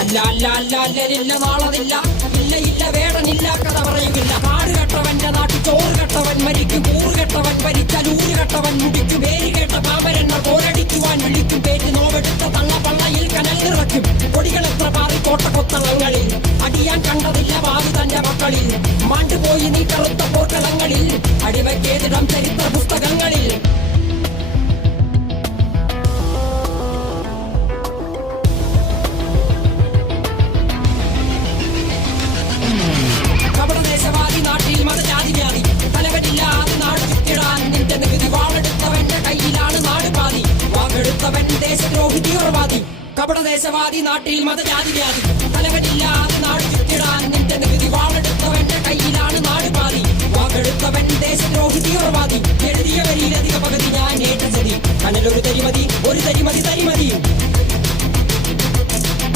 അല്ല അല്ല അല്ല അല്ലലില്ല നാളതില്ല, ഇല്ല ഇല്ല വേടനില്ല കഥ പറയുകില്ല. കാട് കെട്ടവന്റെ നാട്ടിൽ ചോറ് കെട്ടവൻ മരിക്കും, കൂറ് കെട്ടവൻ ഭരിച്ചാൽ ഊര് കെട്ടവൻ മുടിക്കും. പേര് കേട്ട പാമ്പരെണ്ണ പോരടിക്കുവാൻ വിളിക്കും, പേറ്റ് നോവെടുത്ത തള്ള പള്ളയിൽ കനൽ നിറയ്ക്കും. കൊടികൾ എത്ര പാറി കോട്ടക്കൊത്തളങ്ങളിൽ, അടിയാൻ കണ്ടതില്ല ഭാവി തന്റെ മക്കളിൽ. മാണ്ടുപോയി നീ കറുത്ത പോർക്കളങ്ങളിൽ, അടിവയ്ക്കേതിടം ചരിത്ര പുസ്തകങ്ങളിൽ. കപടദേശവാദി നാട്ടിൽ മതജാതി വ്യാധി, തലവനില്ലാതെ നാട് ചുറ്റിടാൻ നിന്റെ നികുതി. വാളെടുത്തവന്റെ കയ്യിലാണ് നാട് പാതി, വാക്കെടുത്തവൻ ദേശദ്രോഹി തീവ്രവാദി. കപടദേശവാദി നാട്ടിൽ മതജാതി വ്യാധി, തലവനില്ലാതെ നാട് ചുറ്റിടാൻ നിന്റെ നികുതി. വാളെടുത്തവന്റെ കയ്യിലാണ് നാട് പാതി, വാക്കെടുത്തവൻ ദേശദ്രോഹി തീവ്രവാദി. എഴുതിയ വരിയിലധിക പകുതി ഞാൻ ഏറ്റ ചതി, കനലൊരു തരിമതി ഒരു തരിമതി തരി.